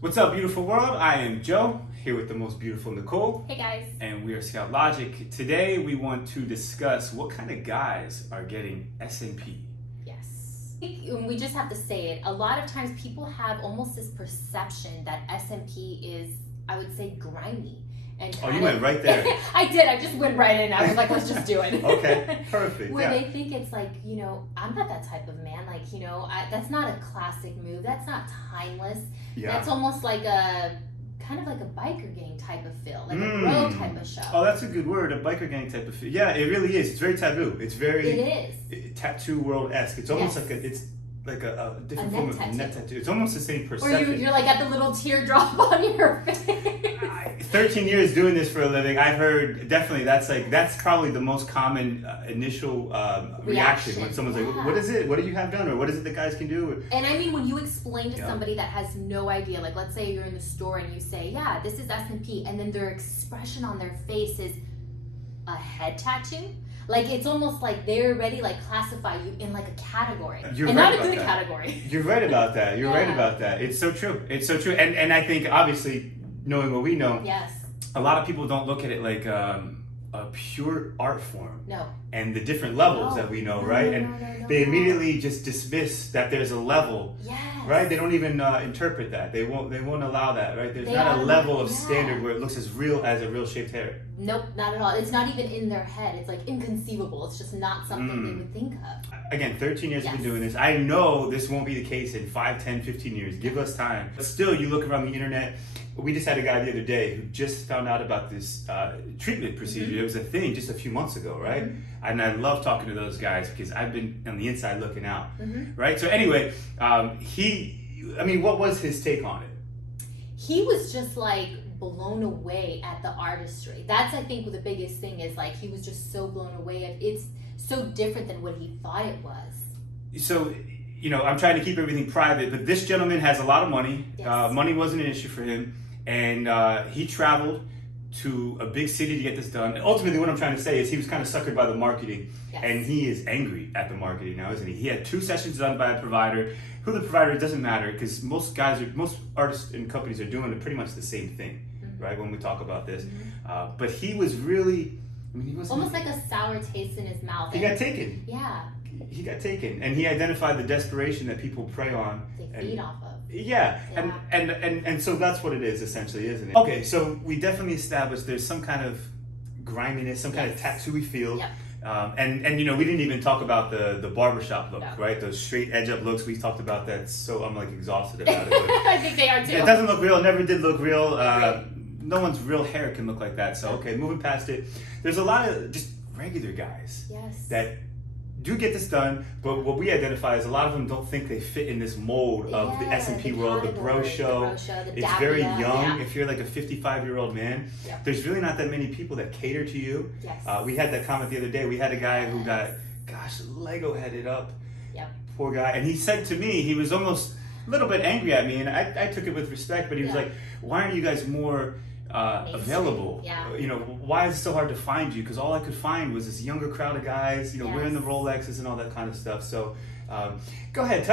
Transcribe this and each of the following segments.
What's up, beautiful world? I am Joe, here with the most beautiful Nicole. Hey guys. And we are ScalpLogic. Today we want to discuss what kind of guys are getting SMP. Yes. We just have to say it. A lot of times people have almost this perception that SMP is, I would say, grimy. And Oh, you went right there. I did. I just went right in. I was like, let's just do it. Okay, perfect. Where they think it's like, I'm not that type of man. Like, that's not a classic move. That's not timeless. Yeah. That's almost like a kind of like a biker gang type of feel, like a bro type of show. Oh, that's a good word, a biker gang type of feel. Yeah, it really is. It's very taboo. It's very tattoo world-esque. It's almost like a different form of net tattoo. It's almost the same perception. Or you're like at the little teardrop on your face. 13 years doing this for a living, I've heard definitely that's probably the most common initial reaction when someone's like, what is it? What do you have done? Or what is it that guys can do? And I mean, when you explain to somebody that has no idea, like let's say you're in the store and you say, yeah, this is SMP, and then their expression on their face is a head tattoo. Like it's almost like they're ready, like classify you in like a category, You're and right not a good about that. category. You're right about that. You're right about that. It's so true. It's so true. And I think obviously knowing what we know, yes, a lot of people don't look at it like a pure art form. No. And the different levels that we know, right? And they immediately just dismiss that there's a level. Yes. Right? They don't even interpret that. They won't allow that, right? There's not a level of standard where it looks as real as a real shaped hair. Nope, not at all. It's not even in their head. It's like inconceivable. It's just not something they would think of. Again, 13 years we've been doing this. I know this won't be the case in 5, 10, 15 years. Give us time. But still, you look around the internet. We just had a guy the other day who just found out about this treatment procedure. It was a thing just a few months ago, right? And I love talking to those guys because I've been on the inside looking out, right? So anyway, what was his take on it? He was just like blown away at the artistry. That's, I think, the biggest thing is like he was just so blown away. It's so different than what he thought it was. So, I'm trying to keep everything private, but this gentleman has a lot of money. Yes. Money wasn't an issue for him. And he traveled to a big city to get this done. And ultimately, what I'm trying to say is he was kind of suckered by the marketing. Yes. And he is angry at the marketing now, isn't he? He had 2 sessions done by a provider. Who the provider, it doesn't matter, because most artists and companies are doing pretty much the same thing, right, when we talk about this. But he was really, he was almost like a sour taste in his mouth. He got taken. Yeah. He got taken. And he identified the desperation that people prey on. They feed off of. Yeah. And so that's what it is essentially, isn't it? Okay, so we definitely established there's some kind of griminess, some kind of tattooy feel. Yep. And we didn't even talk about the barbershop look, right? Those straight edge up looks. We talked about that, so I'm like exhausted about it. I think they are too. It doesn't look real. It never did look real. No one's real hair can look like that. So okay, moving past it. There's a lot of just regular guys that do get this done, but what we identify is a lot of them don't think they fit in this mold of the SMP world, the bro show. It's very young. Yeah. If you're like a 55-year-old man, there's really not that many people that cater to you. Yes. We had that comment the other day. We had a guy who got, Lego headed up. Yep. Poor guy. And he said to me, he was almost a little bit angry at me, and I took it with respect, but he was like, why aren't you guys more available? Why is it so hard to find you? Because all I could find was this younger crowd of guys, wearing the Rolexes and all that kind of stuff. So go ahead,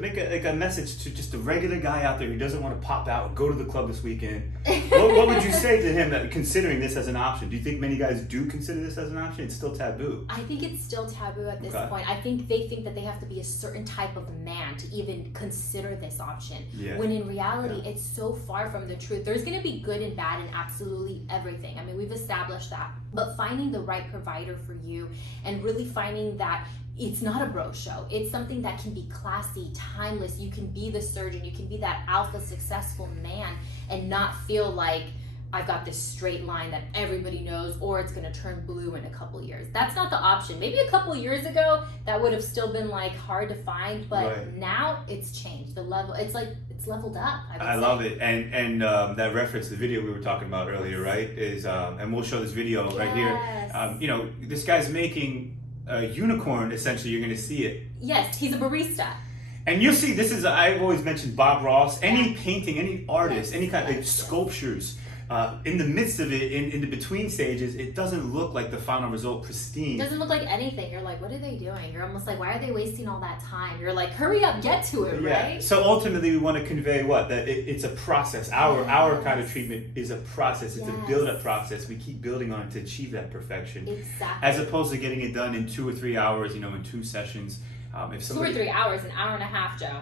make a message to just a regular guy out there who doesn't want to pop out, go to the club this weekend. What would you say to him that considering this as an option? Do you think many guys do consider this as an option? It's still taboo. I think it's still taboo at this point. I think they think that they have to be a certain type of man to even consider this option. Yeah. When in reality, it's so far from the truth. There's going to be good and bad in absolutely everything. I mean, we've established that. But finding the right provider for you and really finding that it's not a bro show. It's something that can be classy, timeless. You can be the surgeon. You can be that alpha successful man and not feel like I've got this straight line that everybody knows or it's going to turn blue in a couple years. That's not the option. Maybe a couple years ago, that would have still been like hard to find, but now it's changed. The level, it's leveled up. I love it. And that reference, the video we were talking about earlier, right, is, and we'll show this video right here. This guy's making a unicorn, essentially. You're going to see it. Yes, he's a barista. And you'll see, I've always mentioned Bob Ross, any painting, any artist, any kind of sculptures, in the midst of it, in the between stages, it doesn't look like the final result pristine. It doesn't look like anything. You're like, what are they doing? You're almost like, why are they wasting all that time? You're like, hurry up, get to it, right? So ultimately, we want to convey what? That it's a process. Our kind of treatment is a process. It's a build-up process. We keep building on it to achieve that perfection. Exactly. As opposed to getting it done in 2 or 3 hours, in 2 sessions. If somebody... 2 or 3 hours, an hour and a half, Joe.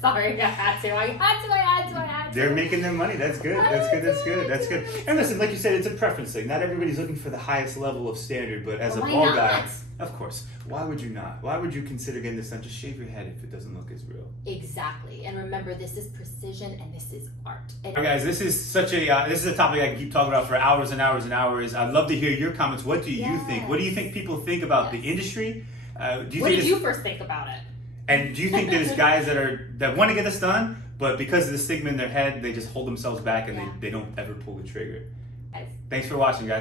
Sorry, I had to. They're making their money. That's good. That's good. And listen, like you said, it's a preference thing. Not everybody's looking for the highest level of standard, but as a bald guy, of course, why would you not? Why would you consider getting this done? Just shave your head if it doesn't look as real. Exactly. And remember, this is precision and this is art. All right, guys, this is a topic I can keep talking about for hours and hours and hours. I'd love to hear your comments. What do you think? What do you think people think about the industry? What did you first think about it? And do you think there's guys that want to get this done, but because of the stigma in their head, they just hold themselves back and they don't ever pull the trigger? Thanks for watching, guys.